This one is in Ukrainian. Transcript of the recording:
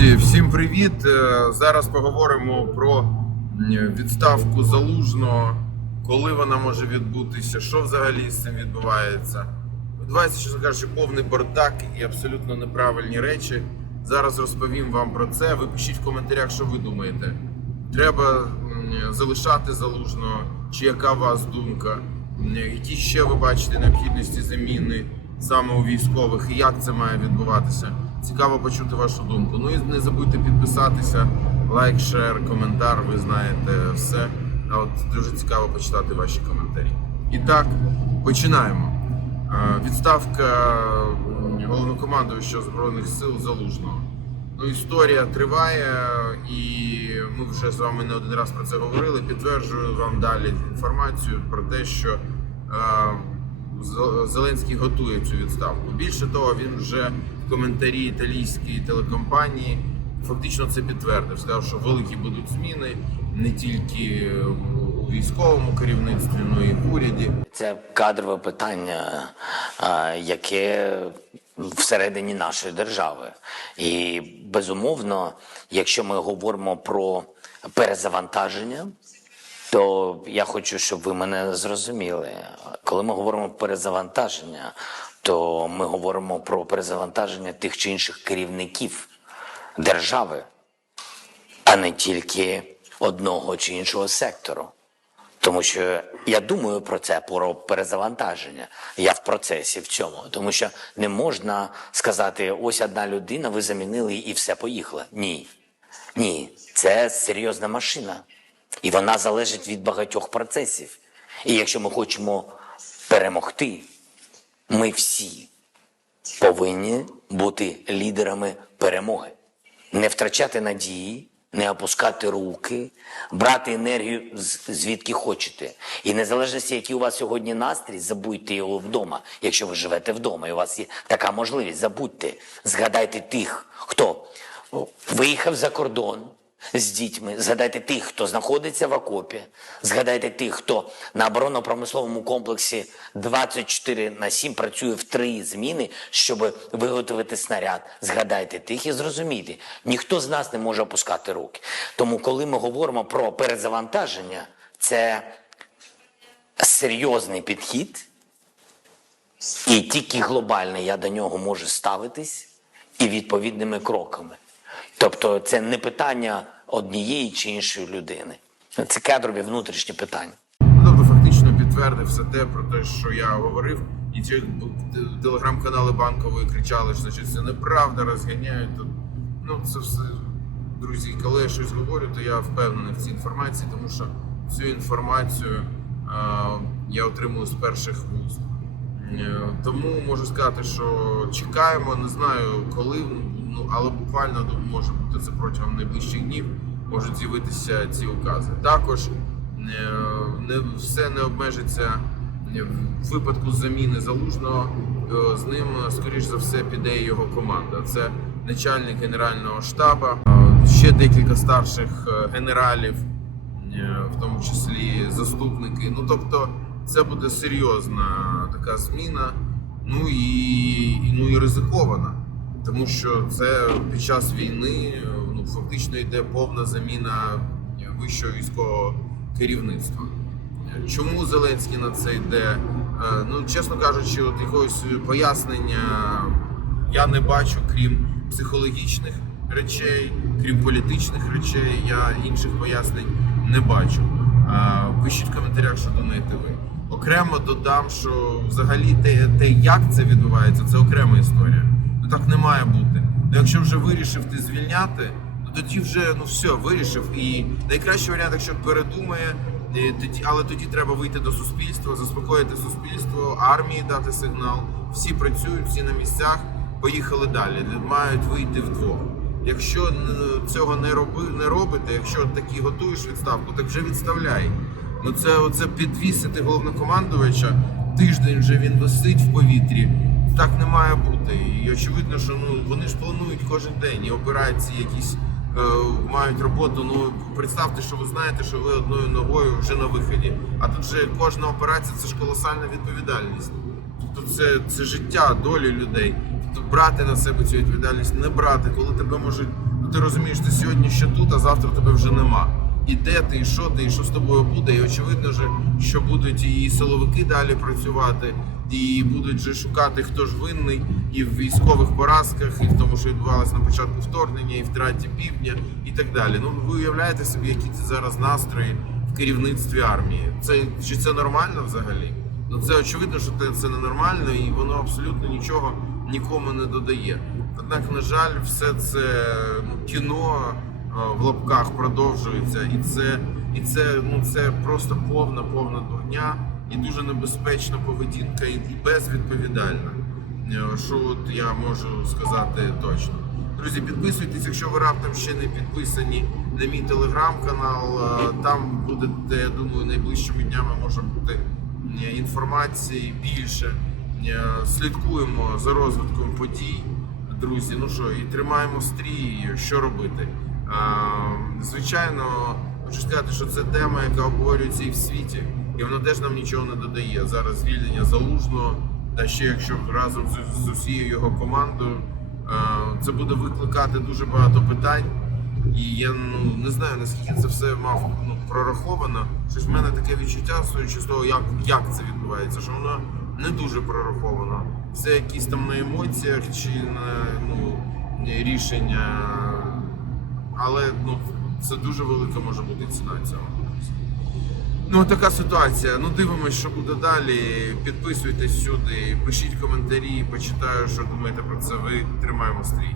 Друзі, всім привіт! Е, зараз поговоримо про відставку залужного, коли вона може відбутися, що взагалі з цим відбувається. Відбувається, що кажучи, повний бардак і абсолютно неправильні речі. Зараз розповім вам про це. Ви пишіть в коментарях, що ви думаєте. Треба залишати залужного, чи яка у вас думка, які ще ви бачите необхідності заміни саме у військових і як це має відбуватися. Цікаво почути вашу думку. Ну і не забудьте підписатися, лайк, шер, коментар. Ви знаєте все. А от дуже цікаво почитати ваші коментарі. І так, починаємо. Е, відставка головнокомандуючого збройних сил залужного. Ну, історія триває, і ми вже з вами не один раз про це говорили. Підтверджую вам далі інформацію про те, що е, Зеленський готує цю відставку. Більше того, він вже коментарі італійської телекомпанії фактично це підтвердив. Сказав, що великі будуть зміни не тільки у військовому керівництві, але ну, й в уряді. Це кадрове питання, яке всередині нашої держави, і безумовно, якщо ми говоримо про перезавантаження. То я хочу, щоб ви мене зрозуміли. Коли ми говоримо про перезавантаження, то ми говоримо про перезавантаження тих чи інших керівників держави, а не тільки одного чи іншого сектору. Тому що я думаю про це про перезавантаження. Я в процесі в цьому, тому що не можна сказати: ось одна людина, ви замінили і все поїхало. Ні, ні, це серйозна машина, і вона залежить від багатьох процесів. І якщо ми хочемо перемогти. Ми всі повинні бути лідерами перемоги, не втрачати надії, не опускати руки, брати енергію звідки хочете. І незалежності, який у вас сьогодні настрій, забудьте його вдома. Якщо ви живете вдома, і у вас є така можливість, забудьте, згадайте тих, хто виїхав за кордон з дітьми, згадайте тих, хто знаходиться в окопі, згадайте тих, хто на оборонно-промисловому комплексі 24 на 7 працює в три зміни, щоб виготовити снаряд. Згадайте тих і зрозумійте, ніхто з нас не може опускати руки. Тому, коли ми говоримо про перезавантаження, це серйозний підхід, і тільки глобальний, я до нього можу ставитись і відповідними кроками. Тобто це не питання однієї чи іншої людини. Це кадрові внутрішні питання. Ну, тобто фактично підтвердив все те про те, що я говорив, і ці телеграм-канали банкової кричали, що це неправда, розганяють. Ну це все друзі, коли я щось говорю, то я впевнений в цій інформації, тому що цю інформацію а, я отримую з перших вуст. Е, тому можу сказати, що чекаємо, не знаю коли, ну але буквально ну, може бути це протягом найближчих днів, можуть з'явитися ці укази. Також е, не все не обмежиться в випадку заміни залужного. Е, з ним скоріш за все піде його команда. Це начальник генерального штабу, е, ще декілька старших генералів, в тому числі заступники. Ну тобто, це буде серйозна така зміна, ну і ну і ризикована тому що це під час війни ну, фактично йде повна заміна вищого військового керівництва. Чому Зеленський на це йде? Е, ну, чесно кажучи, от якогось пояснення я не бачу, крім психологічних речей, крім політичних речей, я інших пояснень не бачу. Е, пишіть в коментарях, що думаєте ви. Окремо додам, що взагалі те, те, як це відбувається, це окрема історія так не має бути. Ну, Якщо вже вирішив ти звільняти, то ну, тоді вже ну все, вирішив. І найкращий варіант, якщо передумає, і е, тоді, але тоді треба вийти до суспільства, заспокоїти суспільство, армії дати сигнал. Всі працюють, всі на місцях, поїхали далі. Мають вийти вдвох. Якщо е, цього не роби, не робите, якщо такі готуєш відставку, так вже відставляй. Ну це оце підвісити головнокомандувача. Тиждень вже він висить в повітрі так не має бути. І очевидно, що ну вони ж планують кожен день і операції якісь. Е, мають роботу, ну представте, що ви знаєте, що ви одною ногою вже на виході. А тут же кожна операція це ж колосальна відповідальність. Тобто це це життя, долі людей. Тобто брати на себе цю відповідальність, не брати, коли тебе можуть. Ну ти розумієш, ти сьогодні ще тут, а завтра тебе вже нема. І де ти, і що ти, і що з тобою буде? І очевидно, що будуть і силовики далі працювати і будуть же шукати, хто ж винний і в військових поразках, і в тому, що відбувалося на початку вторгнення, і втраті півдня, і так далі. Ну ви уявляєте собі, які це зараз настрої в керівництві армії. Це чи це нормально взагалі? Ну це очевидно, що це ненормально, і воно абсолютно нічого нікому не додає. Однак, на жаль, все це ну, кіно е, в лапках продовжується, і це, і це ну це просто повна, повна дурня і дуже небезпечна поведінка, і безвідповідальна. Е, що от я можу сказати точно. Друзі, підписуйтесь, якщо ви раптом ще не підписані на мій телеграм-канал. Е, там буде, я думаю, найближчими днями може бути е, інформації більше. Слідкуємо за розвитком подій, друзі. Ну що, і тримаємо стрій, що робити. Звичайно, хочу сказати, що це тема, яка обговорюється і в світі і воно теж нам нічого не додає. Зараз звільнення залужного, та ще якщо разом з, з усією його командою, е, це буде викликати дуже багато питань. І я ну не знаю наскільки це все мав ну, прораховано. Щось в мене таке відчуття стоючи з того, як як це відбувається, що воно не дуже прораховано. Це якісь там на емоціях чи на ну, рішення, але ну це дуже велика може бути ціна цього. Ну, така ситуація. Ну, дивимось, що буде далі. Підписуйтесь сюди, пишіть коментарі, почитаю, що думаєте про це. Ви тримаємо стрій.